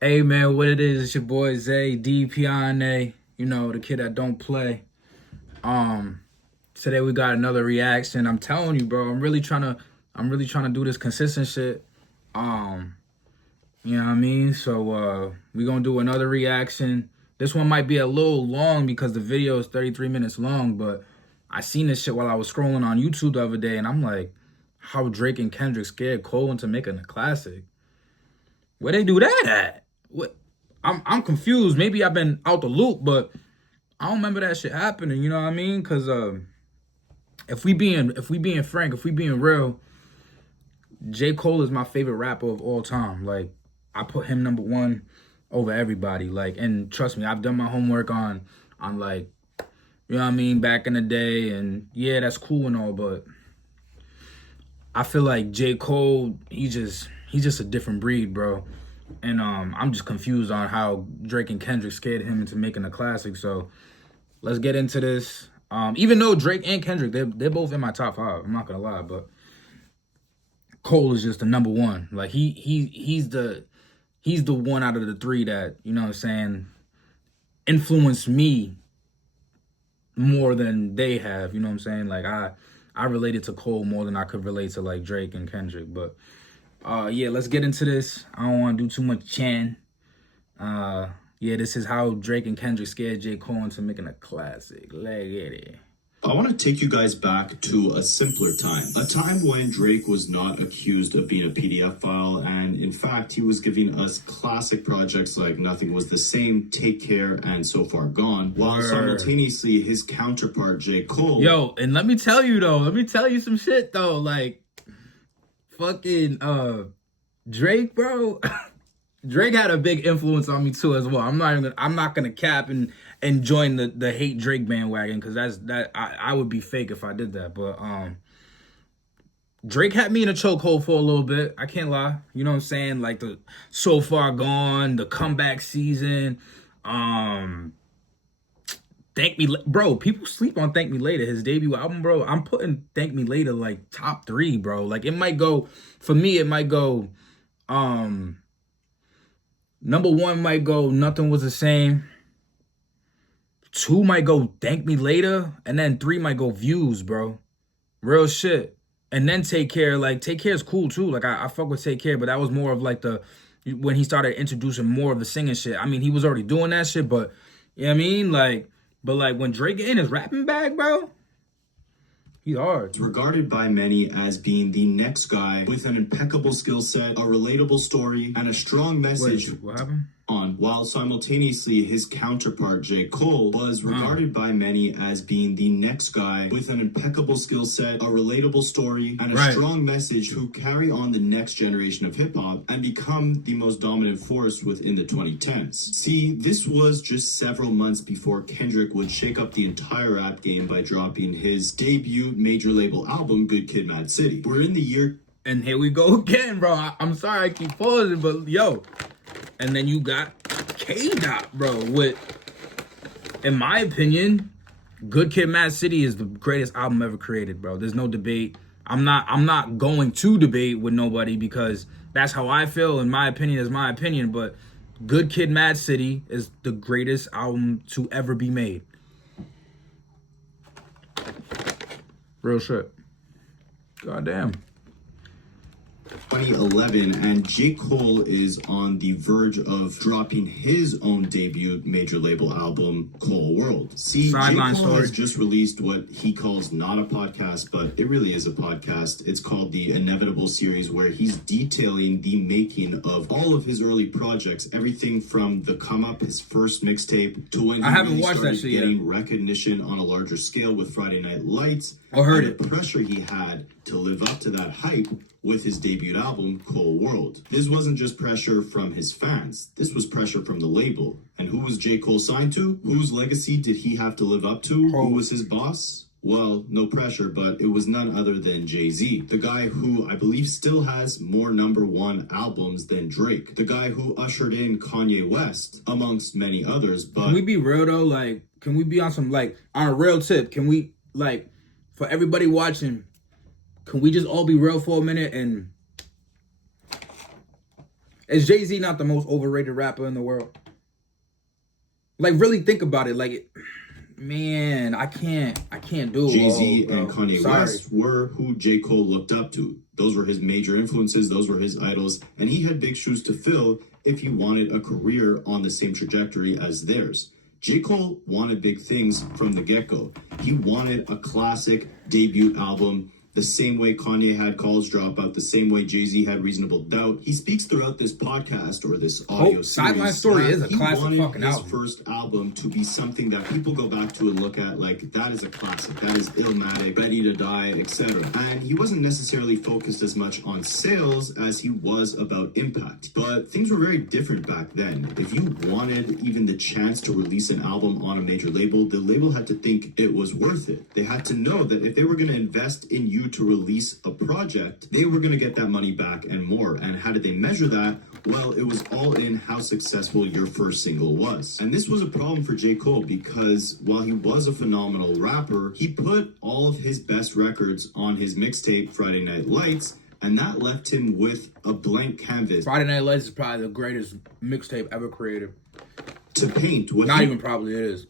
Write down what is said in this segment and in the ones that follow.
Hey man, what it is? It's your boy Zay D Piane. You know, the kid that don't play. Um, Today we got another reaction. I'm telling you, bro. I'm really trying to do this consistent shit. Um, you know what I mean? So we gonna do another reaction. This one might be a little long because the video is 33 minutes long, but I seen this shit while I was scrolling on YouTube the other day, and I'm like, how Drake and Kendrick scared Cole into making a classic. Where they do that at? What? I'm confused. Maybe I've been out the loop, but I don't remember that shit happening. You know what I mean? Cause if we being frank, if we being real, J. Cole is my favorite rapper of all time. Like I put him number one over everybody. Like, and trust me, I've done my homework on like, you know what I mean, back in the day, and yeah, that's cool and all, but I feel like J. Cole, he's just a different breed, bro. And I'm just confused on how Drake and Kendrick scared him into making a classic. So let's get into this. Even though Drake and Kendrick, they're both in my top five. I'm not gonna lie, but Cole is just the number one. Like he's the one out of the three that, you know what I'm saying, influenced me more than they have. You know what I'm saying? Like I related to Cole more than I could relate to like Drake and Kendrick. But yeah, let's get into this. I don't want to do too much chan. Yeah, this is how Drake and Kendrick scared J. Cole into making a classic. Let's get it. I want to take you guys back to a simpler time. A time when Drake was not accused of being a PDF file, and in fact, he was giving us classic projects like Nothing Was the Same, Take Care, and So Far Gone, while simultaneously his counterpart, J. Cole... Yo, and let me tell you some shit though. Like, fucking Drake, bro. Drake had a big influence on me too as well. I'm not gonna cap and join the hate Drake bandwagon, because I would be fake if I did that. But Drake had me in a chokehold for a little bit. I can't lie. You know what I'm saying? Like the So Far Gone, the comeback season, Thank Me, bro. People sleep on Thank Me Later, his debut album, bro. I'm putting Thank Me Later like top 3, bro. Like it might go, for me, it might go, number 1 might go Nothing Was the Same. 2 might go Thank Me Later. And then 3 might go Views, bro. Real shit. And then Take Care. Like, Take Care is cool too. Like, I fuck with Take Care, but that was more of like when he started introducing more of the singing shit. I mean, he was already doing that shit, but, you know what I mean? Like, but like when Drake get in his rapping bag, bro, he's hard. It's regarded by many as being the next guy with an impeccable skill set, a relatable story, and a strong message. Wait, what happened? While simultaneously his counterpart J. Cole was regarded by many as being the next guy with an impeccable skill set, a relatable story, and a strong message who carry on the next generation of hip-hop and become the most dominant force within the 2010s. See, this was just several months before Kendrick would shake up the entire rap game by dropping his debut major label album, Good Kid, Mad City. We're in the year... And here we go again, bro. I'm sorry I keep pausing, but yo... And then you got K-Dot, bro, with, in my opinion, Good Kid, Mad City is the greatest album ever created, bro. There's no debate. I'm not going to debate with nobody because that's how I feel, and my opinion is my opinion, but Good Kid, Mad City is the greatest album to ever be made. Real shit. Goddamn. 2011, and J. Cole is on the verge of dropping his own debut major label album, Cole World. See, Sideline J. Cole story. has just released what he calls not a podcast, but it really is a podcast. It's called the Inevitable series, where he's detailing the making of all of his early projects, everything from The Come Up, his first mixtape, to when he really started getting recognition on a larger scale with Friday Night Lights, and the pressure he had to live up to that hype with his debut album, Cole World. This wasn't just pressure from his fans. This was pressure from the label. And who was J. Cole signed to? Whose legacy did he have to live up to? Who was his boss? Well, no pressure, but it was none other than Jay-Z. The guy who I believe still has more #1 albums than Drake. The guy who ushered in Kanye West, amongst many others, but... Can we be real, though? Like, can we be on some, like, on a real tip? Can we, like, for everybody watching... Can we just all be real for a minute? And Is Jay-Z not the most overrated rapper in the world? Like, really think about it. Like, man, I can't do it. Jay-Z and Kanye Sorry. West were who J. Cole looked up to. Those were his major influences. Those were his idols. And he had big shoes to fill if he wanted a career on the same trajectory as theirs. J. Cole wanted big things from the get-go. He wanted a classic debut album, the same way Kanye had College Dropout, the same way Jay-Z had Reasonable Doubt. He speaks throughout this podcast or this audio series. Sideline Story is a classic fucking album. He wanted his first album to be something that people go back to and look at like, that is a classic, that is Illmatic, Ready to Die, etc. And he wasn't necessarily focused as much on sales as he was about impact. But things were very different back then. If you wanted even the chance to release an album on a major label, the label had to think it was worth it. They had to know that if they were going to invest in you to release a project, they were going to get that money back and more. And how did they measure that? Well, it was all in how successful your first single was. And this was a problem for J. Cole because while he was a phenomenal rapper, he put all of his best records on his mixtape Friday Night Lights, and that left him with a blank canvas. Friday Night Lights is probably the greatest mixtape ever created. To paint what Not even probably, it is.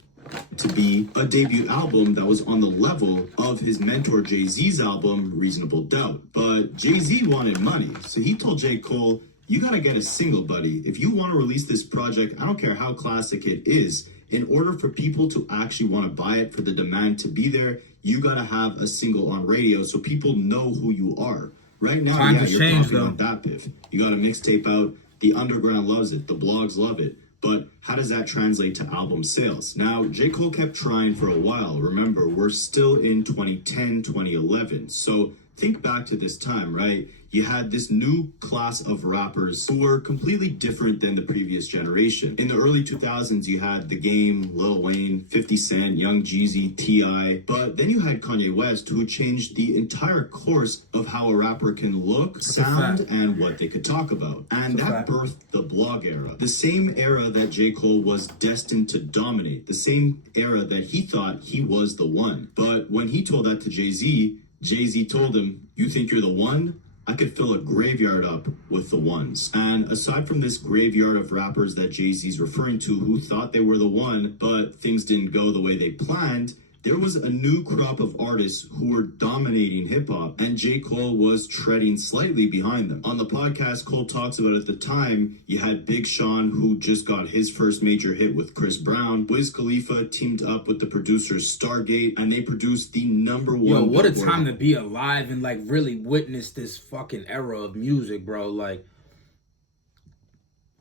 To be a debut album that was on the level of his mentor Jay-Z's album, Reasonable Doubt. But Jay-Z wanted money, so he told J. Cole, you gotta get a single, buddy. If you want to release this project, I don't care how classic it is, in order for people to actually want to buy it, for the demand to be there, you gotta have a single on radio so people know who you are. Right now, you're popping on that piff. You got a mixtape out, the underground loves it, the blogs love it. But how does that translate to album sales? Now, J. Cole kept trying for a while. Remember, we're still in 2010, 2011. So think back to this time, right? You had this new class of rappers who were completely different than the previous generation. In the early 2000s, you had The Game, Lil Wayne, 50 Cent, Young Jeezy, T.I. But then you had Kanye West, who changed the entire course of how a rapper can look, sound, and what they could talk about. And that birthed the blog era. The same era that J. Cole was destined to dominate. The same era that he thought he was the one. But when he told that to Jay-Z, Jay-Z told him, you think you're the one? I could fill a graveyard up with the ones. And aside from this graveyard of rappers that Jay-Z's referring to who thought they were the one, but things didn't go the way they planned, there was a new crop of artists who were dominating hip-hop, and J. Cole was treading slightly behind them. On the podcast Cole talks about at the time, you had Big Sean, who just got his first major hit with Chris Brown. Wiz Khalifa teamed up with the producers Stargate, and they produced the #1. Yo, what a time to be alive and like really witness this fucking era of music, bro. Like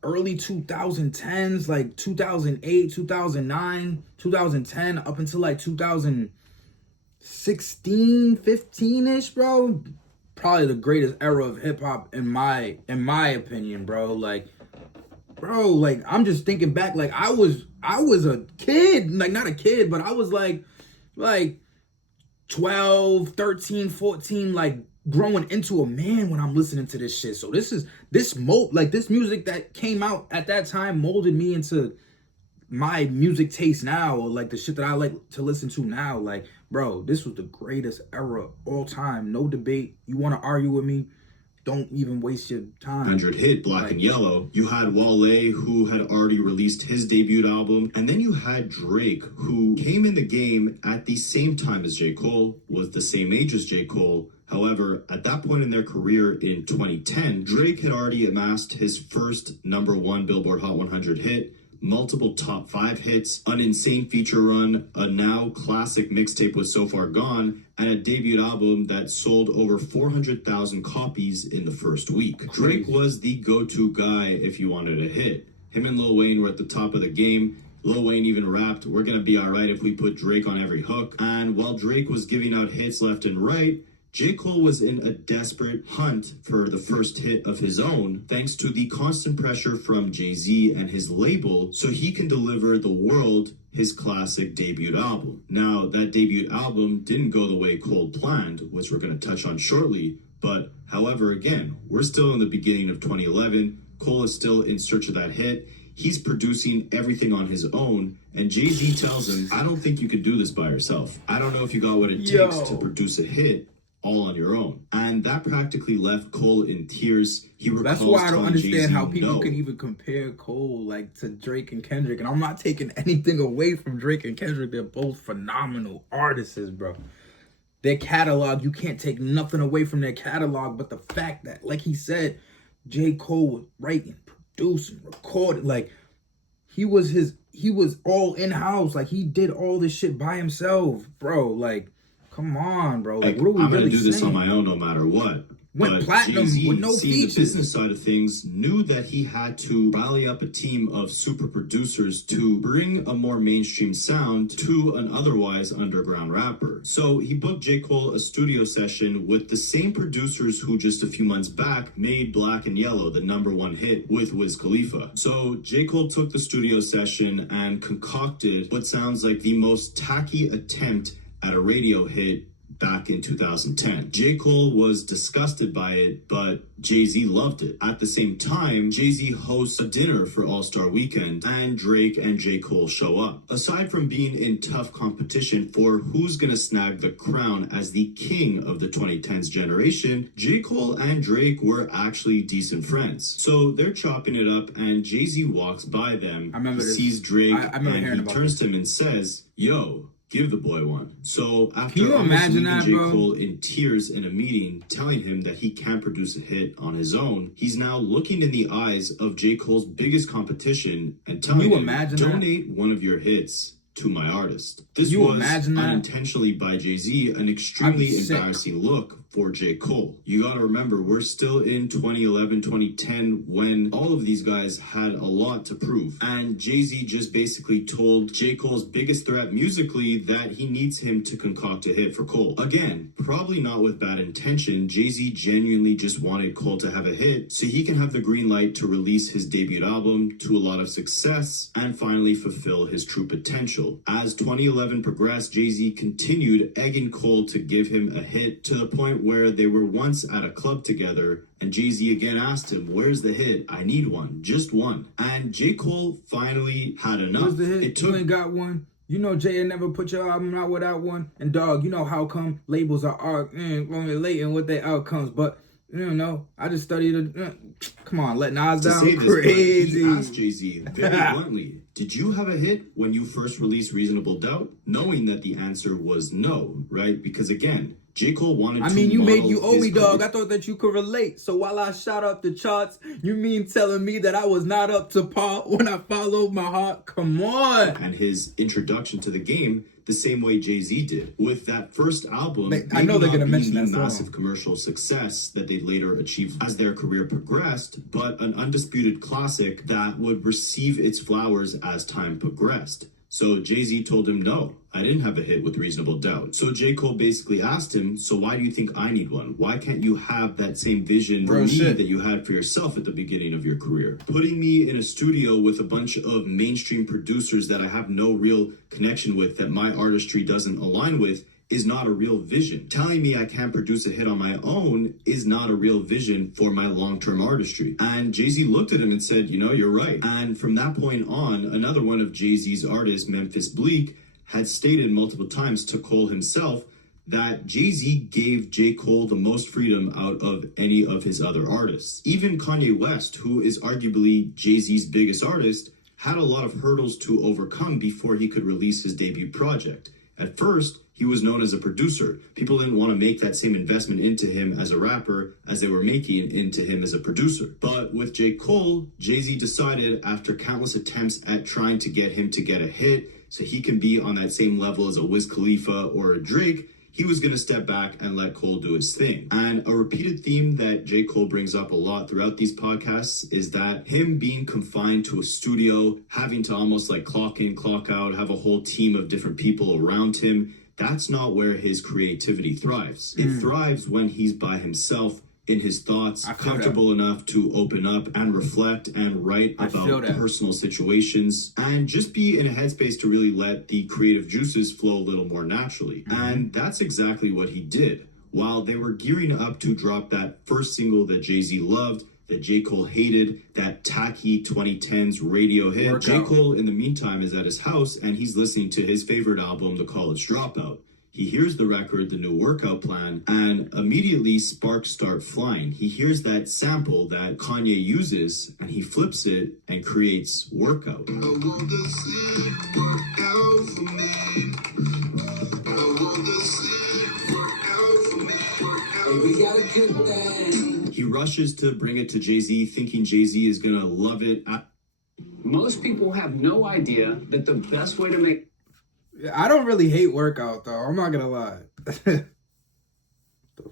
early 2010s, like 2008, 2009, 2010, up until like 2016, 15-ish, bro. Probably the greatest era of hip hop in my opinion, bro. Like, bro, like I'm just thinking back, like I was a kid, like not a kid, but I was like 12, 13, 14, like growing into a man when I'm listening to this shit. So this music that came out at that time molded me into my music taste now, or like the shit that I like to listen to now. Like, bro, this was the greatest era all time. No debate. You want to argue with me? Don't even waste your time. 100 hit Black and Yellow. You had Wale, who had already released his debut album. And then you had Drake, who came in the game at the same time as J. Cole, was the same age as J. Cole. However, at that point in their career in 2010, Drake had already amassed his first #1 Billboard Hot 100 hit, multiple top 5 hits, an insane feature run, a now classic mixtape with So Far Gone, and a debut album that sold over 400,000 copies in the first week. Drake was the go-to guy if you wanted a hit. Him and Lil Wayne were at the top of the game. Lil Wayne even rapped, "We're gonna be alright if we put Drake on every hook." And while Drake was giving out hits left and right, J. Cole was in a desperate hunt for the first hit of his own, thanks to the constant pressure from Jay-Z and his label, so he can deliver the world his classic debut album. Now, that debut album didn't go the way Cole planned, which we're going to touch on shortly, but however, again, we're still in the beginning of 2011. Cole is still in search of that hit. He's producing everything on his own, and Jay-Z tells him, I don't think you could do this by yourself. I don't know if you got what it takes to produce a hit all on your own. And that practically left Cole in tears. He recalls That's why I don't telling understand Jay-Z how people no. can even compare Cole like to Drake and Kendrick. And I'm not taking anything away from Drake and Kendrick. They're both phenomenal artists, bro. Their catalog, you can't take nothing away from their catalog, but the fact that, like he said, J. Cole was writing, producing, recording, like he was all in-house. Like he did all this shit by himself, bro. Like, come on, bro. Like, what are we I'm really gonna do this saying? on my own no matter what. Went But platinum Jay-Z, with no seeing features. the business side of things, knew that he had to rally up a team of super producers to bring a more mainstream sound to an otherwise underground rapper. So he booked J. Cole a studio session with the same producers who just a few months back made Black and Yellow the #1 hit with Wiz Khalifa. So J. Cole took the studio session and concocted what sounds like the most tacky attempt at a radio hit back in 2010. J. Cole was disgusted by it, but Jay-Z loved it. At the same time, Jay-Z hosts a dinner for All-Star Weekend, and Drake and J. Cole show up. Aside from being in tough competition for who's gonna snag the crown as the king of the 2010s generation, J. Cole and Drake were actually decent friends. So they're chopping it up, and Jay-Z walks by them. I remember he this. sees Drake, I remember hearing and he about turns this. to him and says, "Yo, give the boy one." So after Can you almost imagine leaving that, J. bro? Cole in tears in a meeting, telling him that he can't produce a hit on his own, he's now looking in the eyes of J. Cole's biggest competition and telling you him, imagine that? donate one of your hits to my artist. This You was imagine that? unintentionally by Jay-Z an I'd extremely be sick. embarrassing look for J. Cole. You gotta remember, we're still in 2011, 2010 when all of these guys had a lot to prove. And Jay-Z just basically told J. Cole's biggest threat musically that he needs him to concoct a hit for Cole. Again, probably not with bad intention. Jay-Z genuinely just wanted Cole to have a hit so he can have the green light to release his debut album to a lot of success and finally fulfill his true potential. As 2011 progressed, Jay-Z continued egging Cole to give him a hit to the point where they were once at a club together and Jay-Z again asked him, "Where's the hit? I need one, just one." And J. Cole finally had enough. Where's the hit? It took You ain't got one. You know Jay had never put your album out without one. And dog, you know how come labels are relating with their outcomes. But, you know, I just studied it. Come on, let Nas to down. say this, but Crazy. he asked Jay-Z very bluntly, "Did you have a hit when you first released Reasonable Doubt?" Knowing that the answer was no, right? Because again, J. Cole wanted I to mean, you model owe his me, dog. career- I thought that you could relate. So while I shot up the charts, you mean telling me that I was not up to par when I followed my heart? Come on. and his introduction to the game the same way Jay-Z did. With that first album, I know they're maybe gonna not mention being that the song. massive commercial success that they'd later achieve as their career progressed, but an undisputed classic that would receive its flowers as time progressed. So Jay-Z told him, "No, I didn't have a hit with Reasonable Doubt." So J. Cole basically asked him, "So why do you think I need one? Why can't you have that same vision for Real me shit. that you had for yourself at the beginning of your career? Putting me in a studio with a bunch of mainstream producers that I have no real connection with, that my artistry doesn't align with, is not a real vision. Telling me I can't produce a hit on my own is not a real vision for my long-term artistry." And Jay-Z looked at him and said, "You know, you're right." And from that point on, another one of Jay-Z's artists, Memphis Bleak, had stated multiple times to Cole himself that Jay-Z gave J. Cole the most freedom out of any of his other artists. Even Kanye West, who is arguably Jay-Z's biggest artist, had a lot of hurdles to overcome before he could release his debut project. At first, he was known as a producer. People didn't want to make that same investment into him as a rapper as they were making into him as a producer. But with J. Cole, Jay-Z decided after countless attempts at trying to get him to get a hit so he can be on that same level as a Wiz Khalifa or a Drake, he was going to step back and let Cole do his thing. And a repeated theme that J. Cole brings up a lot throughout these podcasts is that him being confined to a studio, having to almost like clock in, clock out, have a whole team of different people around him, that's not where his creativity thrives. It thrives when he's by himself, in his thoughts, comfortable enough to open up and reflect and write about personal situations and just be in a headspace to really let the creative juices flow a little more naturally. And that's exactly what he did. While they were gearing up to drop that first single that Jay-Z loved, that J. Cole hated, that tacky 2010s radio hit, J. Cole in the meantime is at his house and he's listening to his favorite album, The College Dropout. He hears the record, the new workout plan, and immediately sparks start flying. He hears that sample that Kanye uses, and he flips it and creates Workout. I want to see it work out for me. I want to see it work out for me. Hey, we got a good thing. He rushes to bring it to Jay-Z, thinking Jay-Z is gonna love it. Most people have no idea that the best way to make... I don't really hate Workout, though. I'm not gonna lie. The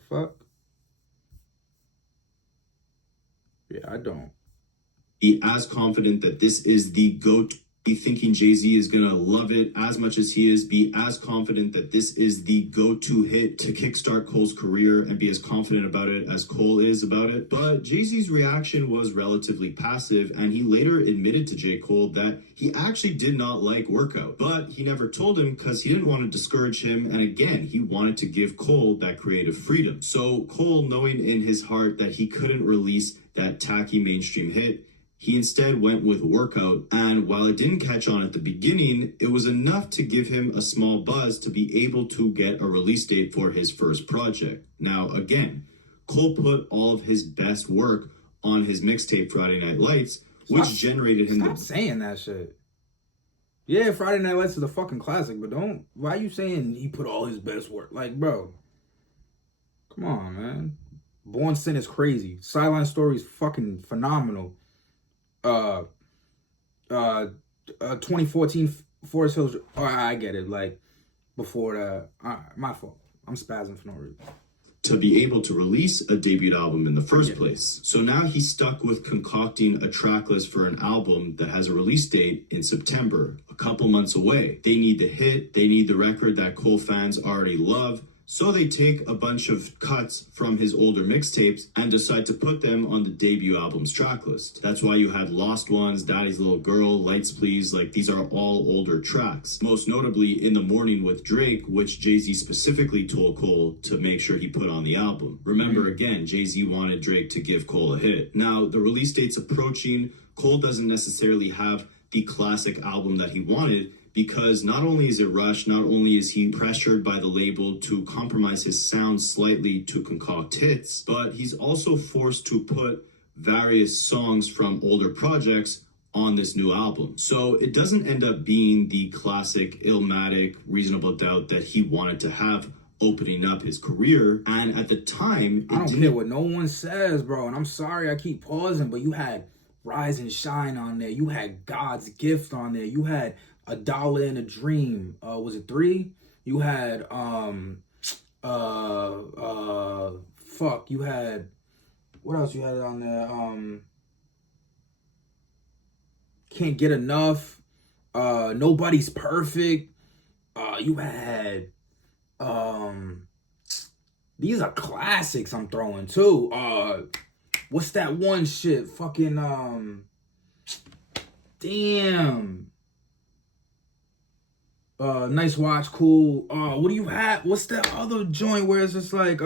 fuck? Yeah, I don't. Be as confident that this is the go-to. Be thinking Jay-Z is gonna love it as much as he is. Be as confident that this is the go-to hit to kickstart Cole's career, and be as confident about it as Cole is about it. But Jay-Z's reaction was relatively passive, and he later admitted to J. Cole that he actually did not like Workout, but he never told him because he didn't want to discourage him, and again, he wanted to give Cole that creative freedom. So Cole, knowing in his heart that he couldn't release that tacky mainstream hit, he instead went with Workout, and while it didn't catch on at the beginning, it was enough to give him a small buzz to be able to get a release date for his first project. Now, again, Cole put all of his best work on his mixtape Friday Night Lights, which generated him... Stop saying that shit. Yeah, Friday Night Lights is a fucking classic, but don't... Why are you saying he put all his best work? Like, bro. Come on, man. Born Sin is crazy. Sideline Story is fucking phenomenal. 2014 Forest Hills. Oh, I get it. Like, before that. My fault. I'm spazzing for no reason. To be able to release a debut album in the first place. So now he's stuck with concocting a track list for an album that has a release date in September, a couple months away. They need the hit, they need the record that Cole fans already love, so they take a bunch of cuts from his older mixtapes and decide to put them on the debut album's track list. That's why you had Lost Ones, Daddy's Little Girl, Lights Please, like these are all older tracks. Most notably In the Morning with Drake, which Jay-Z specifically told Cole to make sure he put on the album. Remember, again, Jay-Z wanted Drake to give Cole a hit. Now, the release date's approaching. Cole doesn't necessarily have the classic album that he wanted, because not only is it rushed, not only is he pressured by the label to compromise his sound slightly to concoct hits, but he's also forced to put various songs from older projects on this new album. So it doesn't end up being the classic Illmatic, Reasonable Doubt that he wanted to have opening up his career. And at the time, I don't care what no one says, bro. And I'm sorry I keep pausing, but you had Rise and Shine on there. You had God's Gift on there. You had A Dollar in a Dream. Was it 3? You had you had, what else you had on there? Can't Get Enough. Nobody's Perfect. You had these are classics I'm throwing too. What's that one shit? Fucking damn. Nice Watch, Cool. What do you have? What's that other joint where it's just like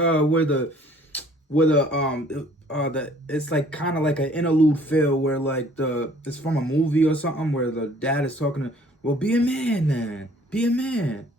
it's like kind of like an interlude feel where like it's from a movie or something where the dad is talking to, well, be a man then. Be a man.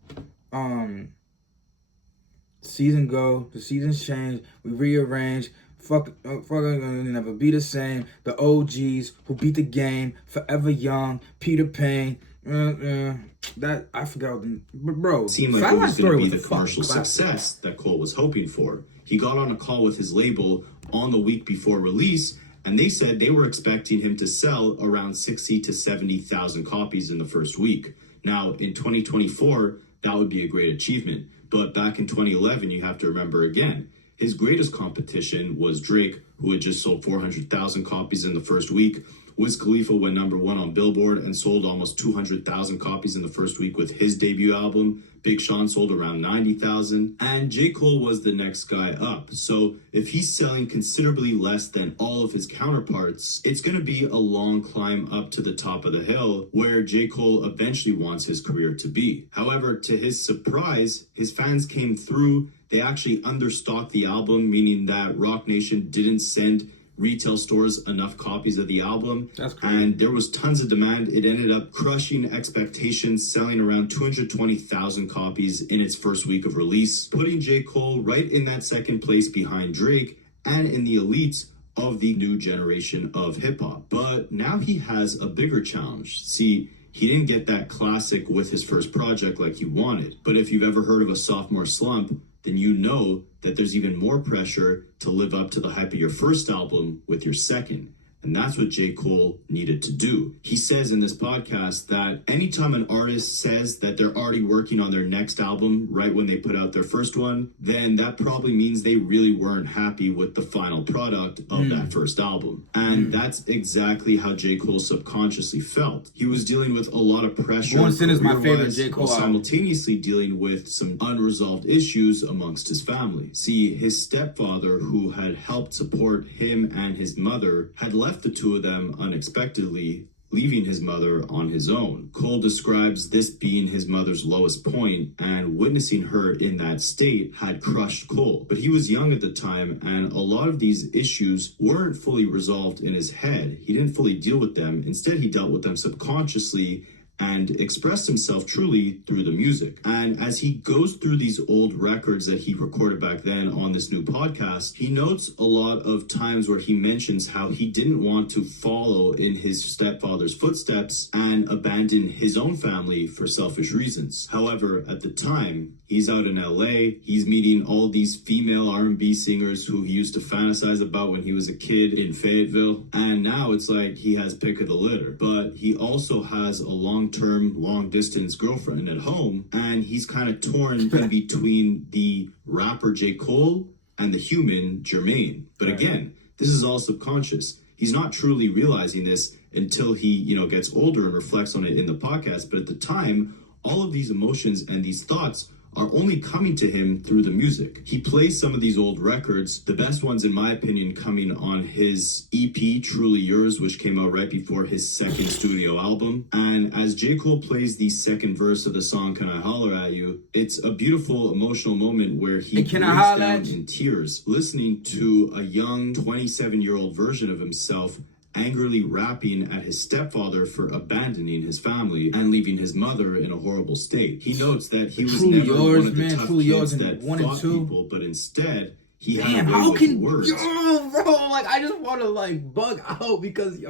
Season go, the seasons change, we rearrange. Fuck, never be the same. The OGs who beat the game, Forever Young, Peter Pan. That I forgot. Bro, seemed like it was going to be the commercial success that Cole was hoping for. He got on a call with his label on the week before release, and they said they were expecting him to sell around 60 to 70,000 copies in the first week. Now, in 2024, that would be a great achievement. But back in 2011, you have to remember again, his greatest competition was Drake, who had just sold 400,000 copies in the first week. Wiz Khalifa went #1 on Billboard and sold almost 200,000 copies in the first week with his debut album. Big Sean sold around 90,000. And J. Cole was the next guy up. So if he's selling considerably less than all of his counterparts, it's going to be a long climb up to the top of the hill where J. Cole eventually wants his career to be. However, to his surprise, his fans came through. They actually understocked the album, meaning that Roc Nation didn't send retail stores enough copies of the album. That's crazy. And there was tons of demand. It ended up crushing expectations, selling around 220,000 copies in its first week of release, putting J. Cole right in that second place behind Drake and in the elites of the new generation of hip-hop. But now he has a bigger challenge. See, he didn't get that classic with his first project like he wanted. But if you've ever heard of a sophomore slump, then you know that there's even more pressure to live up to the hype of your first album with your second. And that's what J. Cole needed to do. He says in this podcast that anytime an artist says that they're already working on their next album right when they put out their first one, then that probably means they really weren't happy with the final product of that first album. And that's exactly how J. Cole subconsciously felt. He was dealing with a lot of pressure. Born Sin is my favorite J. Cole while album. simultaneously dealing with some unresolved issues amongst his family. See, his stepfather, who had helped support him and his mother, had left the two of them unexpectedly, leaving his mother on his own. Cole describes this being his mother's lowest point, and witnessing her in that state had crushed Cole. But he was young at the time, and a lot of these issues weren't fully resolved in his head. He didn't fully deal with them. Instead, he dealt with them subconsciously and expressed himself truly through the music. And as he goes through these old records that he recorded back then on this new podcast, he notes a lot of times where he mentions how he didn't want to follow in his stepfather's footsteps and abandon his own family for selfish reasons. However, at the time, he's out in LA, he's meeting all these female R&B singers who he used to fantasize about when he was a kid in Fayetteville. And now it's like he has pick of the litter. But he also has a long-term, long-distance girlfriend at home, and he's kind of torn in between the rapper J. Cole and the human Jermaine. But again, this is all subconscious. He's not truly realizing this until he, gets older and reflects on it in the podcast. But at the time, all of these emotions and these thoughts are only coming to him through the music. He plays some of these old records, the best ones in my opinion coming on his EP, Truly Yours, which came out right before his second studio album. And as J. Cole plays the second verse of the song, Can I Holler At You, it's a beautiful emotional moment where he breaks down in tears, listening to a young 27-year-old version of himself angrily rapping at his stepfather for abandoning his family and leaving his mother in a horrible state. He notes that he was never one of the tough kids that fought people, but instead he had a way with words. Yo, bro, I just want to bug out because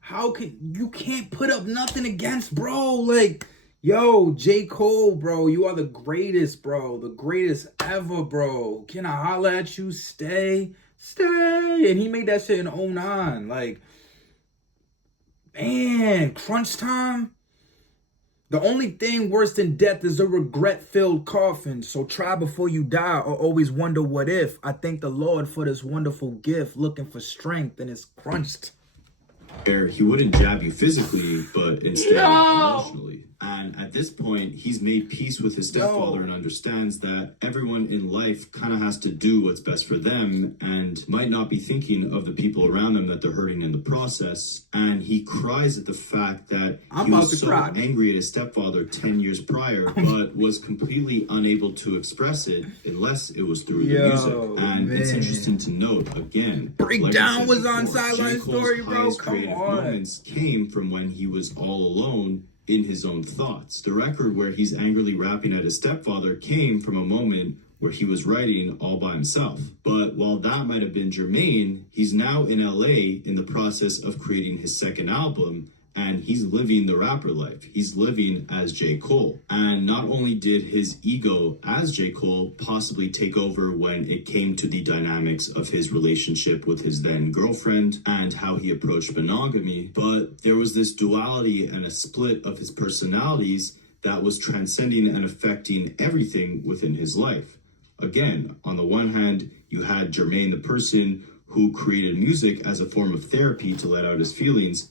how can you can't put up nothing against, bro? Yo, J. Cole, bro, you are the greatest, bro, the greatest ever, bro. Can I holler at you? Stay. And he made that shit in 2009. Man, crunch time. The only thing worse than death is a regret-filled coffin. So try before you die or always wonder what if. I thank the Lord for this wonderful gift, looking for strength, and it's crunched. He wouldn't jab you physically, but instead emotionally. And at this point, he's made peace with his stepfather and understands that everyone in life kind of has to do what's best for them and might not be thinking of the people around them that they're hurting in the process. And he cries at the fact that he was so angry at his stepfather 10 years prior, but was completely unable to express it unless it was through the music. And it's interesting to note, again, Breakdown was on Sideline Story, bro. Come on. Moments came from when he was all alone in his own thoughts. The record where he's angrily rapping at his stepfather came from a moment where he was writing all by himself. But while that might have been Jermaine, he's now in LA in the process of creating his second album, and he's living the rapper life. He's living as J. Cole. And not only did his ego as J. Cole possibly take over when it came to the dynamics of his relationship with his then girlfriend and how he approached monogamy, but there was this duality and a split of his personalities that was transcending and affecting everything within his life. Again, on the one hand, you had Jermaine, the person who created music as a form of therapy to let out his feelings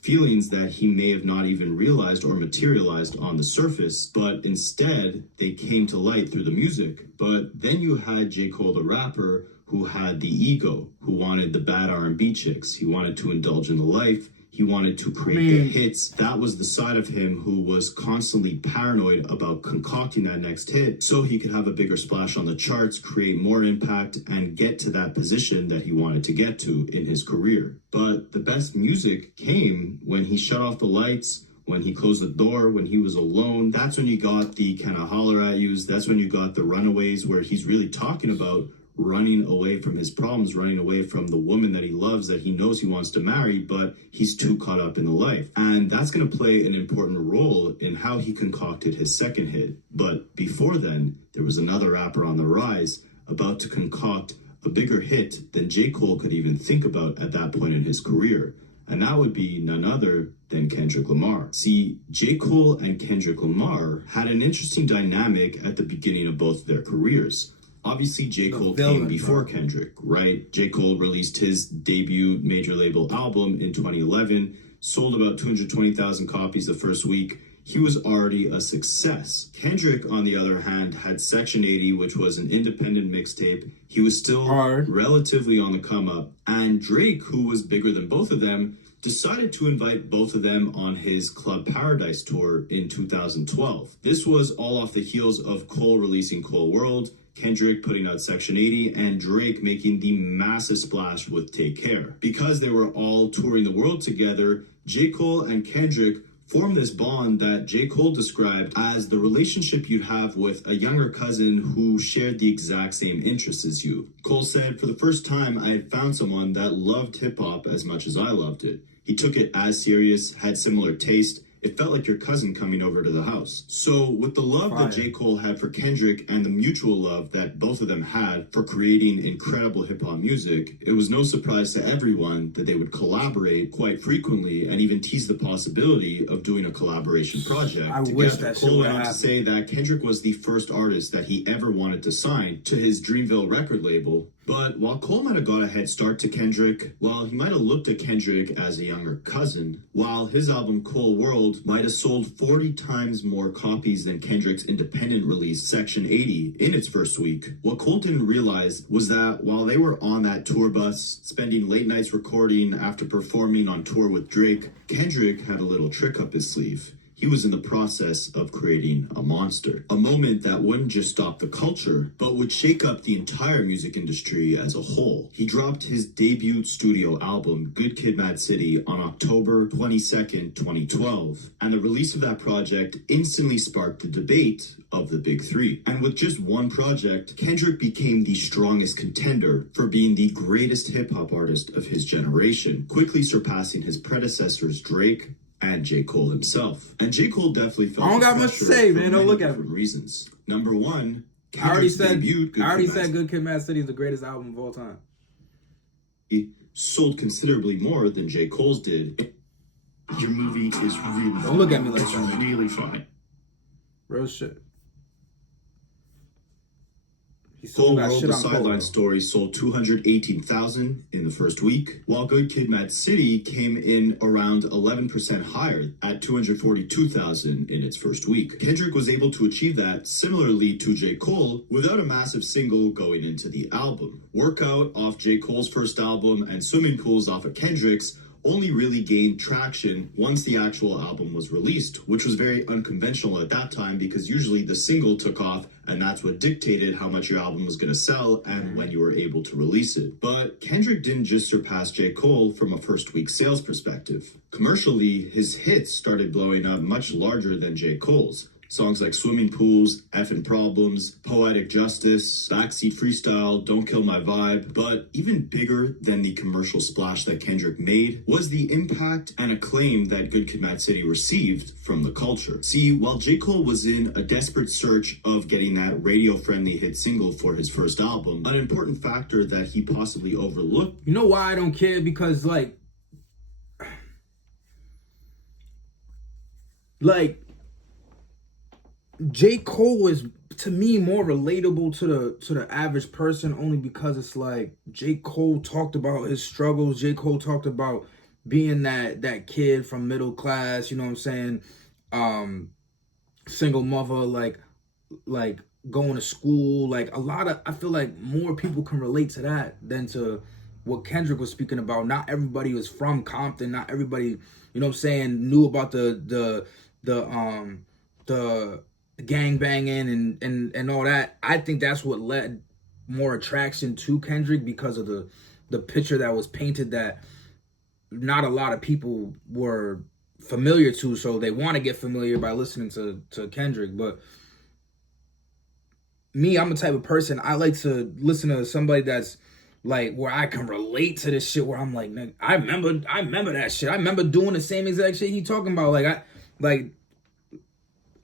that he may have not even realized or materialized on the surface, but instead they came to light through the music. But then you had J. Cole, the rapper, who had the ego, who wanted the bad R&B chicks. He wanted to indulge in the life. He wanted to create the hits. That was the side of him who was constantly paranoid about concocting that next hit so he could have a bigger splash on the charts, create more impact, and get to that position that he wanted to get to in his career. But the best music came when he shut off the lights, when he closed the door, when he was alone. That's when you got the kind of holler at yous. That's when you got the runaways, where he's really talking about running away from his problems, running away from the woman that he loves, that he knows he wants to marry, but he's too caught up in the life. And that's going to play an important role in how he concocted his second hit. But before then, there was another rapper on the rise about to concoct a bigger hit than J. Cole could even think about at that point in his career. And that would be none other than Kendrick Lamar. See, J. Cole and Kendrick Lamar had an interesting dynamic at the beginning of both their careers. Obviously, J. Cole came before Kendrick, right? J. Cole released his debut major label album in 2011, sold about 220,000 copies the first week. He was already a success. Kendrick, on the other hand, had Section 80, which was an independent mixtape. He was still relatively on the come up. And Drake, who was bigger than both of them, decided to invite both of them on his Club Paradise tour in 2012. This was all off the heels of Cole releasing Cole World, Kendrick putting out Section 80, and Drake making the massive splash with Take Care. Because they were all touring the world together, J. Cole and Kendrick formed this bond that J. Cole described as the relationship you'd have with a younger cousin who shared the exact same interests as you. Cole said, "For the first time, I had found someone that loved hip-hop as much as I loved it. He took it as serious, had similar taste. It felt like your cousin coming over to the house." So with the love that J. Cole had for Kendrick and the mutual love that both of them had for creating incredible hip-hop music, it was no surprise to everyone that they would collaborate quite frequently and even tease the possibility of doing a collaboration project together. Wish that Cole went on to say that Kendrick was the first artist that he ever wanted to sign to his Dreamville record label. But while Cole might have got a head start to Kendrick, while he might have looked at Kendrick as a younger cousin, while his album Cole World might have sold 40 times more copies than Kendrick's independent release Section 80 in its first week, what Cole didn't realize was that while they were on that tour bus, spending late nights recording after performing on tour with Drake, Kendrick had a little trick up his sleeve. He was in the process of creating a monster. A moment that wouldn't just stop the culture, but would shake up the entire music industry as a whole. He dropped his debut studio album, Good Kid, Mad City, on October 22nd, 2012. And the release of that project instantly sparked the debate of the big three. And with just one project, Kendrick became the strongest contender for being the greatest hip-hop artist of his generation, quickly surpassing his predecessors Drake and J. Cole himself. And J. Cole definitely felt I don't got much to say, man. Don't look at different reasons. Number one, I already said Good Good Kid, Mad City is the greatest album of all time. He sold considerably more than J. Cole's did. Your movie is really Don't look at me like it's that. really fun. Real shit. He Cole sold that World, shit the on Sideline Cole. Story, sold 218,000 in the first week, while Good Kid, Mad City came in around 11% higher at 242,000 in its first week. Kendrick was able to achieve that similarly to J. Cole without a massive single going into the album. Workout off J. Cole's first album and Swimming Pools off of Kendrick's only really gained traction once the actual album was released, which was very unconventional at that time because usually the single took off and that's what dictated how much your album was going to sell and when you were able to release it. But Kendrick didn't just surpass J. Cole from a first week sales perspective. Commercially, his hits started blowing up much larger than J. Cole's. Songs like Swimming Pools, Effin' Problems, Poetic Justice, Backseat Freestyle, Don't Kill My Vibe. But even bigger than the commercial splash that Kendrick made was the impact and acclaim that Good Kid, Mad City received from the culture. See, while J. Cole was in a desperate search of getting that radio-friendly hit single for his first album, an important factor that he possibly overlooked. You know why I don't care? Because like J. Cole is to me more relatable to the average person only because it's like J. Cole talked about his struggles. J. Cole talked about being that kid from middle class, you know what I'm saying? Single mother, like going to school. Like a lot of, I feel like more people can relate to that than to what Kendrick was speaking about. Not everybody was from Compton. Not everybody, you know what I'm saying, knew about the gang banging and all that. I think that's what led more attraction to Kendrick, because of the picture that was painted that not a lot of people were familiar to, so they want to get familiar by listening to Kendrick. But me, I'm the type of person, I like to listen to somebody that's like where I can relate to this shit, where I'm like, I remember that shit. I remember doing the same exact shit he talking about. Like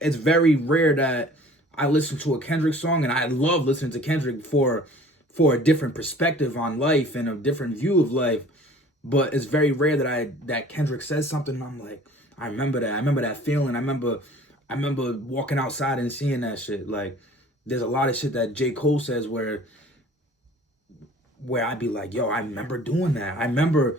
it's very rare that I listen to a Kendrick song, and I love listening to Kendrick for a different perspective on life and a different view of life. But it's very rare that Kendrick says something and I'm like, I remember that. I remember that feeling. I remember walking outside and seeing that shit. Like, there's a lot of shit that J. Cole says where I'd be like, yo, I remember doing that. I remember,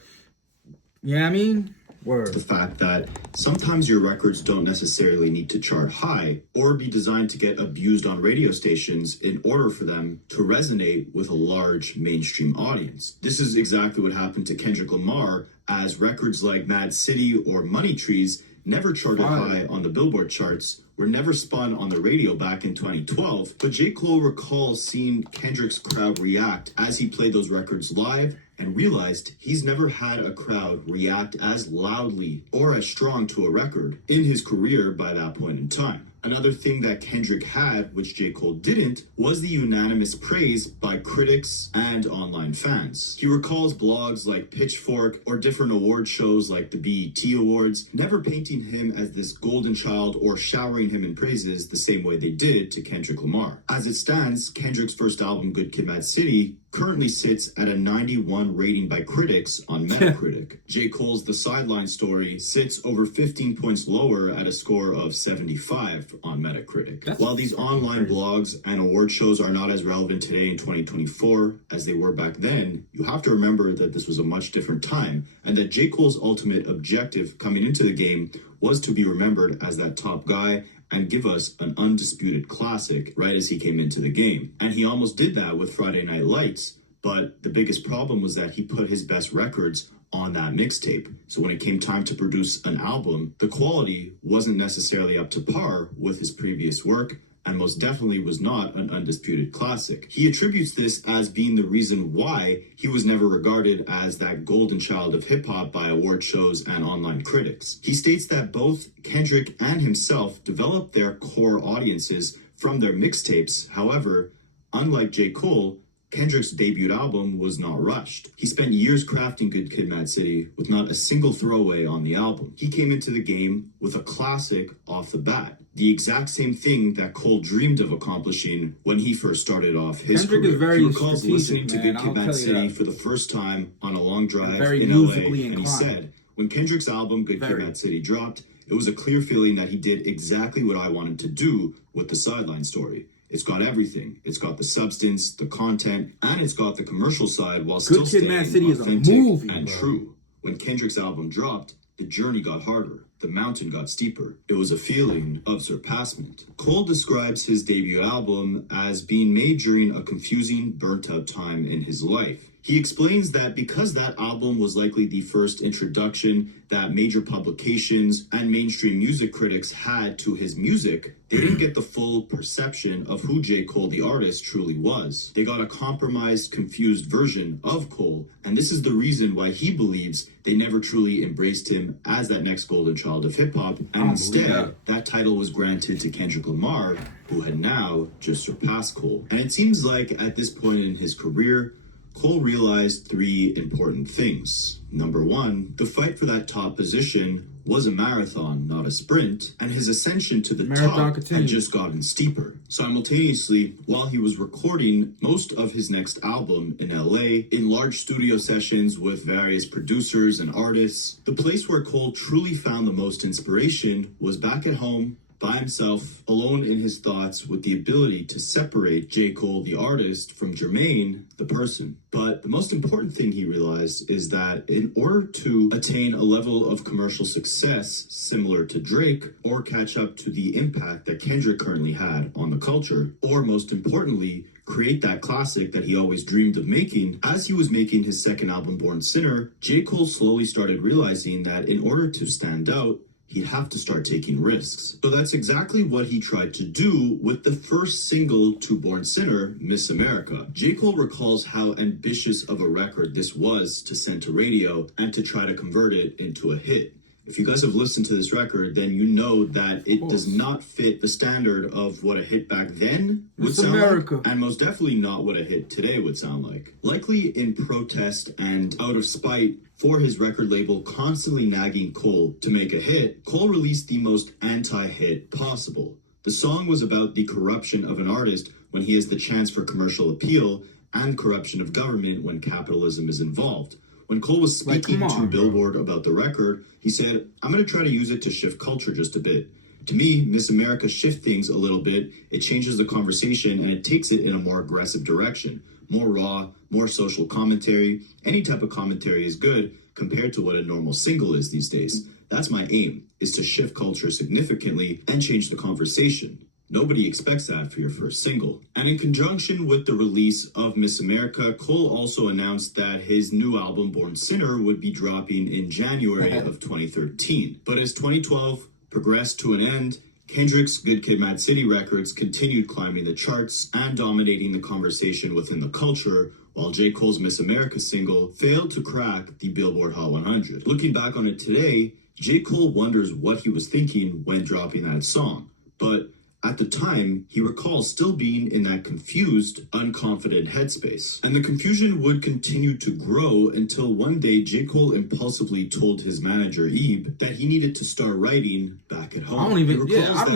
you know what I mean? Word. The fact that sometimes your records don't necessarily need to chart high or be designed to get abused on radio stations in order for them to resonate with a large mainstream audience. This is exactly what happened to Kendrick Lamar, as records like Mad City or Money Trees never charted high on the Billboard charts, were never spun on the radio back in 2012, but J. Cole recalls seeing Kendrick's crowd react as he played those records live, and realized he's never had a crowd react as loudly or as strong to a record in his career by that point in time. Another thing that Kendrick had, which J. Cole didn't, was the unanimous praise by critics and online fans. He recalls blogs like Pitchfork or different award shows like the BET Awards never painting him as this golden child or showering him in praises the same way they did to Kendrick Lamar. As it stands, Kendrick's first album, Good Kid, Mad City, currently sits at a 91 rating by critics on Metacritic. J. Cole's The Sideline Story sits over 15 points lower at a score of 75 on Metacritic. While these online blogs and award shows are not as relevant today in 2024 as they were back then, you have to remember that this was a much different time, and that J. Cole's ultimate objective coming into the game was to be remembered as that top guy and give us an undisputed classic right as he came into the game. And he almost did that with Friday Night Lights, but the biggest problem was that he put his best records on that mixtape. So when it came time to produce an album, the quality wasn't necessarily up to par with his previous work, and most definitely was not an undisputed classic. He attributes this as being the reason why he was never regarded as that golden child of hip-hop by award shows and online critics. He states that both Kendrick and himself developed their core audiences from their mixtapes. However, unlike J. Cole, Kendrick's debut album was not rushed. He spent years crafting Good Kid, Mad City with not a single throwaway on the album. He came into the game with a classic off the bat. The exact same thing that Cole dreamed of accomplishing when he first started off his Kendrick career. is very He recalls listening to man. Good Kid, Mad City for the first time on a long drive very in LA, musically and he inclined. said, when Kendrick's album Good Kid, Mad City dropped, it was a clear feeling that he did exactly what I wanted to do with The Sideline Story. It's got everything. It's got the substance, the content, and it's got the commercial side while still staying Mad City is a authentic movie, and bro. true. When Kendrick's album dropped, the journey got harder. The mountain got steeper. It was a feeling of surpassment. Cole describes his debut album as being made during a confusing, burnt-out time in his life. He explains that because that album was likely the first introduction that major publications and mainstream music critics had to his music, they didn't get the full perception of who J. Cole the artist truly was. They got a compromised, confused version of Cole, and this is the reason why he believes they never truly embraced him as that next golden child of hip-hop, and instead, that title was granted to Kendrick Lamar, who had now just surpassed Cole. And it seems like at this point in his career, Cole realized three important things. Number one, the fight for that top position was a marathon, not a sprint, and his ascension to the top had just gotten steeper. Simultaneously, while he was recording most of his next album in LA, in large studio sessions with various producers and artists, the place where Cole truly found the most inspiration was back at home, by himself, alone in his thoughts, with the ability to separate J. Cole, the artist, from Jermaine, the person. But the most important thing he realized is that in order to attain a level of commercial success similar to Drake, or catch up to the impact that Kendrick currently had on the culture, or most importantly, create that classic that he always dreamed of making. As he was making his second album, Born Sinner, J. Cole slowly started realizing that in order to stand out, he'd have to start taking risks. So that's exactly what he tried to do with the first single to Born Sinner, Miss America. J. Cole recalls how ambitious of a record this was to send to radio and to try to convert it into a hit. If you guys have listened to this record, then you know that it does not fit the standard of what a hit back then would sound like, and most definitely not what a hit today would sound like. Likely in protest and out of spite for his record label constantly nagging Cole to make a hit, Cole released the most anti-hit possible. The song was about the corruption of an artist when he has the chance for commercial appeal and corruption of government when capitalism is involved. When Cole was speaking to Billboard about the record, he said, "I'm going to try to use it to shift culture just a bit. To me, Miss America shifts things a little bit. It changes the conversation and it takes it in a more aggressive direction. More raw, more social commentary. Any type of commentary is good compared to what a normal single is these days. That's my aim, is to shift culture significantly and change the conversation. Nobody expects that for your first single." And in conjunction with the release of Miss America, Cole also announced that his new album, Born Sinner, would be dropping in January of 2013. But as 2012 progressed to an end, Kendrick's Good Kid, Mad City records continued climbing the charts and dominating the conversation within the culture, while J. Cole's Miss America single failed to crack the Billboard Hot 100. Looking back on it today, J. Cole wonders what he was thinking when dropping that song. But at the time, he recalls still being in that confused, unconfident headspace. And the confusion would continue to grow until one day J. Cole impulsively told his manager, Ebe, that he needed to start writing back at home. I don't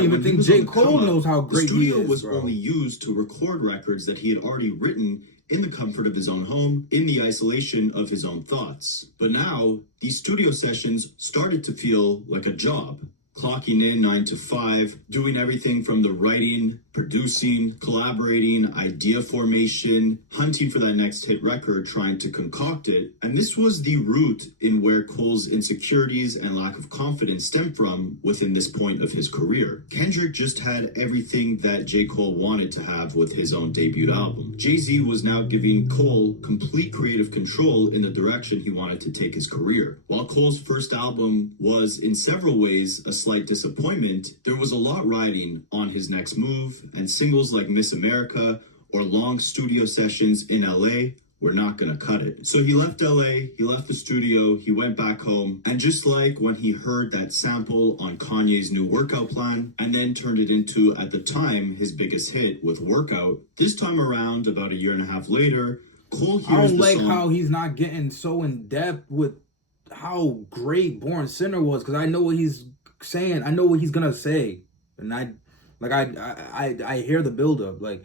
even think J. Cole knows how great he is, the studio was only used to record records that he had already written in the comfort of his own home, in the isolation of his own thoughts. But now, these studio sessions started to feel like a job. Clocking in 9 to 5, doing everything from the writing, producing, collaborating, idea formation, hunting for that next hit record, trying to concoct it. And this was the root in where Cole's insecurities and lack of confidence stemmed from within this point of his career. Kendrick just had everything that J. Cole wanted to have with his own debut album. Jay-Z was now giving Cole complete creative control in the direction he wanted to take his career. While Cole's first album was in several ways a slight disappointment, there was a lot riding on his next move, and singles like Miss America or long studio sessions in LA were not gonna cut it. So he left LA, he left the studio, he went back home, and just like when he heard that sample on Kanye's new workout plan, and then turned it into, at the time, his biggest hit with Workout, this time around, about a year and a half later, Cole hears I don't the like song. how he's not getting so in depth with how great Born Sinner was, because I know what he's saying. I know what he's gonna say, and I hear the buildup. Like,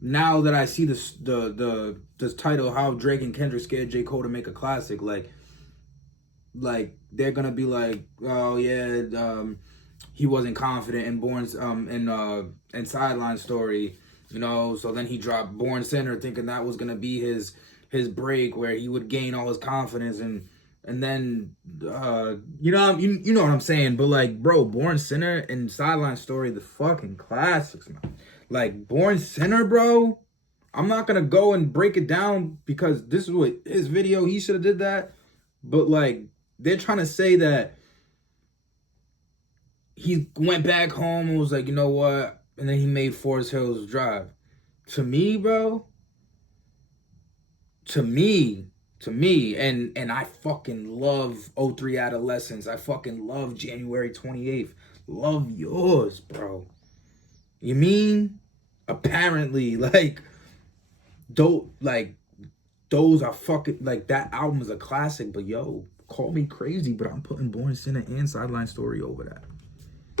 now that I see this the title, how Drake and Kendrick scared J. Cole to make a classic, like they're gonna be like, oh yeah, he wasn't confident in Born's in Sideline Story, you know. So then he dropped Born Sinner, thinking that was gonna be his break, where he would gain all his confidence, and then you know what I'm saying. But like, bro, Born Sinner and Sideline Story, the fucking classics, man. Like, Born Sinner, bro, I'm not gonna go and break it down because this is what his video, he should have did that. But like, they're trying to say that he went back home and was like, you know what, and then he made Forest Hills Drive. To me, bro, to me, and I fucking love '03 Adolescence. I fucking love January 28th. Love yours, bro. You mean? Apparently, like, those are fucking, like, that album is a classic, but yo, call me crazy, but I'm putting Born Sinner and Sideline Story over that.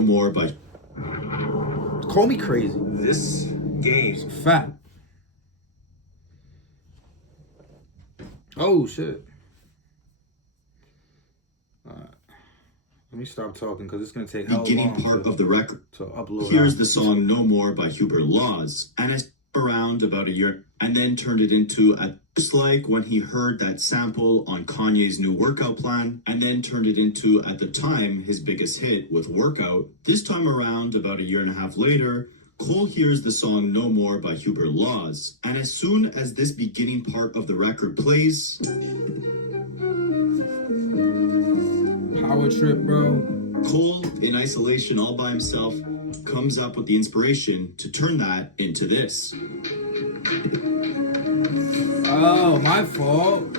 More, but Call me crazy. This game. It's a fact. Oh shit. Let me stop talking because it's gonna take how beginning long part of the record. to upload. Here's the song No More by Hubert Laws, and it's around about a year, and then turned it into just like when he heard that sample on Kanye's new workout plan, and then turned it into, at the time, his biggest hit with Workout. This time around, about a year and a half later, Cole hears the song No More by Hubert Laws, and as soon as this beginning part of the record plays, Power trip, bro. Cole, in isolation all by himself, comes up with the inspiration to turn that into this. Oh, my fault.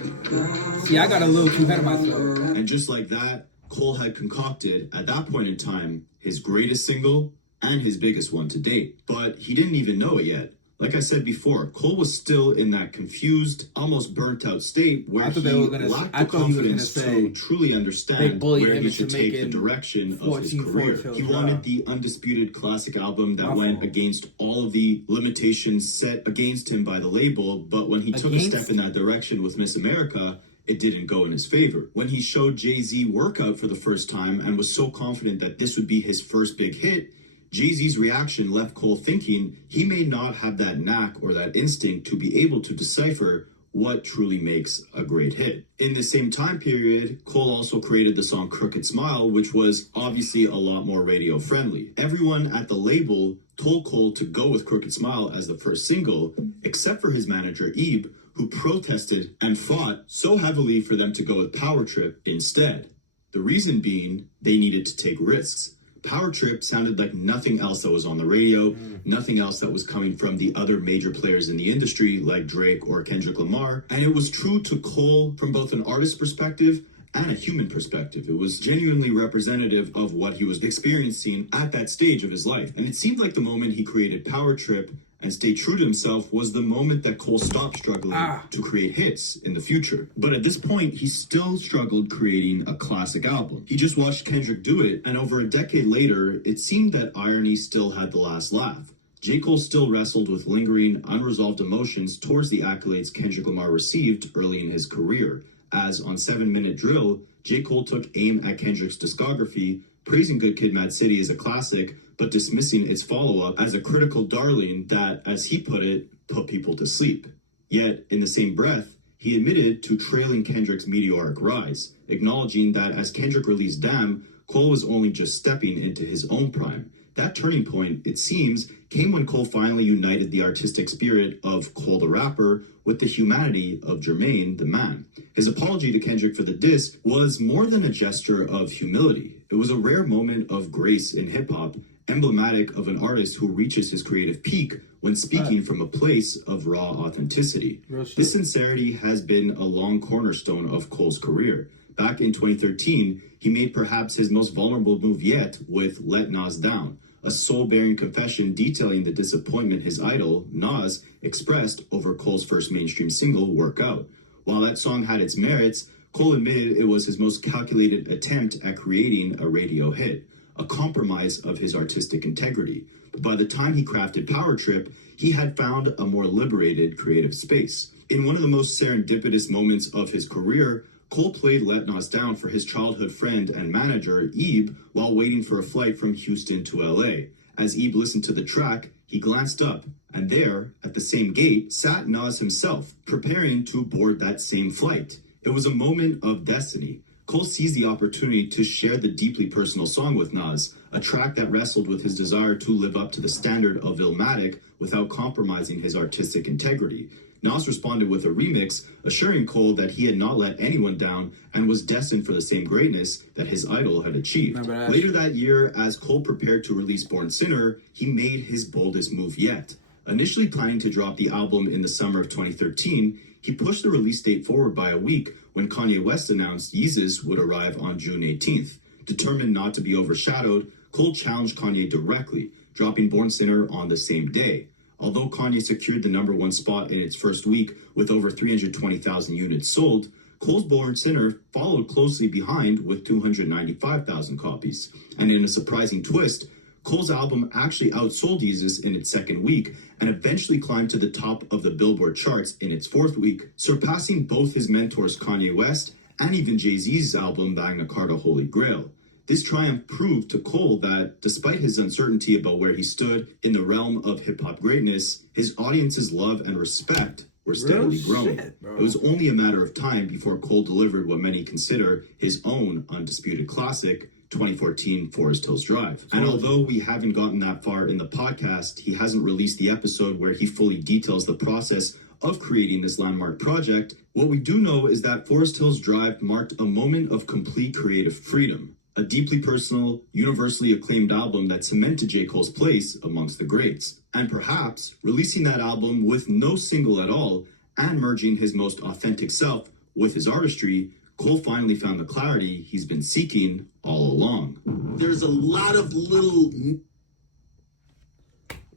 See, I got a little too ahead of myself. And just like that, Cole had concocted, at that point in time, his greatest single and his biggest one to date. But he didn't even know it yet. Like I said before, Cole was still in that confused, almost burnt out state where he lacked the confidence to truly understand where he should take the direction of his career. He wanted the undisputed classic album that went against all of the limitations set against him by the label, but when he took a step in that direction with Miss America, it didn't go in his favor. When he showed Jay-Z Workout for the first time and was so confident that this would be his first big hit, Jay-Z's reaction left Cole thinking he may not have that knack or that instinct to be able to decipher what truly makes a great hit. In the same time period, Cole also created the song Crooked Smile, which was obviously a lot more radio friendly. Everyone at the label told Cole to go with Crooked Smile as the first single, except for his manager Ebe, who protested and fought so heavily for them to go with Power Trip instead. The reason being, they needed to take risks. Power Trip sounded like nothing else that was on the radio, nothing else that was coming from the other major players in the industry like Drake or Kendrick Lamar, and it was true to Cole from both an artist perspective and a human perspective. It was genuinely representative of what he was experiencing at that stage of his life. And it seemed like the moment he created Power Trip and stayed true to himself was the moment that Cole stopped struggling to create hits in the future. But at this point, he still struggled creating a classic album. He just watched Kendrick do it, and over a decade later, it seemed that irony still had the last laugh. J. Cole still wrestled with lingering, unresolved emotions towards the accolades Kendrick Lamar received early in his career, as on 7 Minute Drill, J. Cole took aim at Kendrick's discography, praising Good Kid, Mad City as a classic, but dismissing its follow-up as a critical darling that, as he put it, put people to sleep. Yet, in the same breath, he admitted to trailing Kendrick's meteoric rise, acknowledging that as Kendrick released Damn, Cole was only just stepping into his own prime. That turning point, it seems, came when Cole finally united the artistic spirit of Cole the rapper with the humanity of Jermaine the man. His apology to Kendrick for the diss was more than a gesture of humility. It was a rare moment of grace in hip-hop, emblematic of an artist who reaches his creative peak when speaking from a place of raw authenticity. This sincerity has been a long cornerstone of Cole's career. Back in 2013, he made perhaps his most vulnerable move yet with Let Nas Down, a soul-bearing confession detailing the disappointment his idol, Nas, expressed over Cole's first mainstream single, Workout. While that song had its merits, Cole admitted it was his most calculated attempt at creating a radio hit, a compromise of his artistic integrity. But by the time he crafted Power Trip, he had found a more liberated creative space. In one of the most serendipitous moments of his career, Cole played Let Nas Down for his childhood friend and manager, Ebe, while waiting for a flight from Houston to LA. As Ebe listened to the track, he glanced up, and there, at the same gate, sat Nas himself, preparing to board that same flight. It was a moment of destiny. Cole seized the opportunity to share the deeply personal song with Nas, a track that wrestled with his desire to live up to the standard of Illmatic without compromising his artistic integrity. Nas responded with a remix, assuring Cole that he had not let anyone down and was destined for the same greatness that his idol had achieved. Later that year, as Cole prepared to release Born Sinner, he made his boldest move yet. Initially planning to drop the album in the summer of 2013, he pushed the release date forward by a week when Kanye West announced Yeezus would arrive on June 18th. Determined not to be overshadowed, Cole challenged Kanye directly, dropping Born Sinner on the same day. Although Kanye secured the #1 spot in its first week with over 320,000 units sold, Cole's Born Sinner followed closely behind with 295,000 copies. And in a surprising twist, Cole's album actually outsold Yeezus in its second week and eventually climbed to the top of the Billboard charts in its fourth week, surpassing both his mentors Kanye West and even Jay-Z's album Magna Carta Holy Grail. This triumph proved to Cole that, despite his uncertainty about where he stood in the realm of hip-hop greatness, his audience's love and respect were steadily growing. It was only a matter of time before Cole delivered what many consider his own undisputed classic, 2014 Forest Hills Drive. And although we haven't gotten that far in the podcast, he hasn't released the episode where he fully details the process of creating this landmark project. What we do know is that Forest Hills Drive marked a moment of complete creative freedom, a deeply personal, universally acclaimed album that cemented J. Cole's place amongst the greats. And perhaps releasing that album with no single at all and merging his most authentic self with his artistry, Cole finally found the clarity he's been seeking all along. There's a lot of little...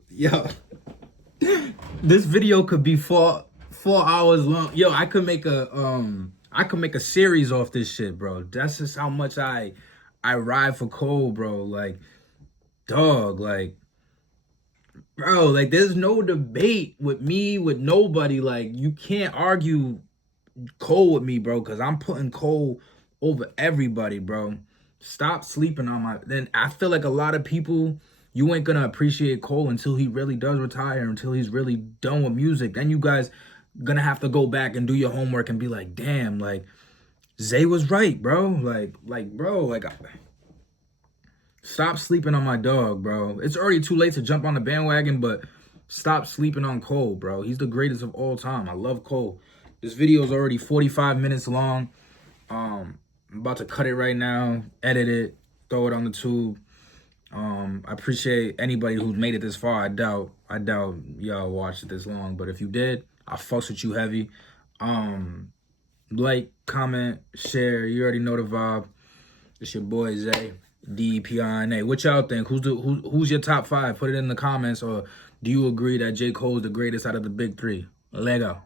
Yo, this video could be 4 hours long. Yo, I could make a series off this shit, bro. That's just how much I ride for Cole, bro. Like, dog, like, bro, like, there's no debate with me, with nobody. Like, you can't argue Cole with me, bro, because I'm putting Cole over everybody, bro. Stop sleeping on my... Then I feel like a lot of people, you ain't gonna appreciate Cole until he really does retire, until he's really done with music. Then you guys gonna have to go back and do your homework and be like, damn, like, Zay was right, bro. Like, stop sleeping on my dog, bro. It's already too late to jump on the bandwagon, but stop sleeping on Cole, bro. He's the greatest of all time. I love Cole. This video is already 45 minutes long. I'm about to cut it right now, edit it, throw it on the tube. I appreciate anybody who's made it this far. I doubt y'all watched it this long, but if you did, I fucks with you heavy. Like, comment, share. You already know the vibe. It's your boy Zay, DPINA. What y'all think? Who's your top 5? Put it in the comments. Or do you agree that J. Cole is the greatest out of the big 3? Lego.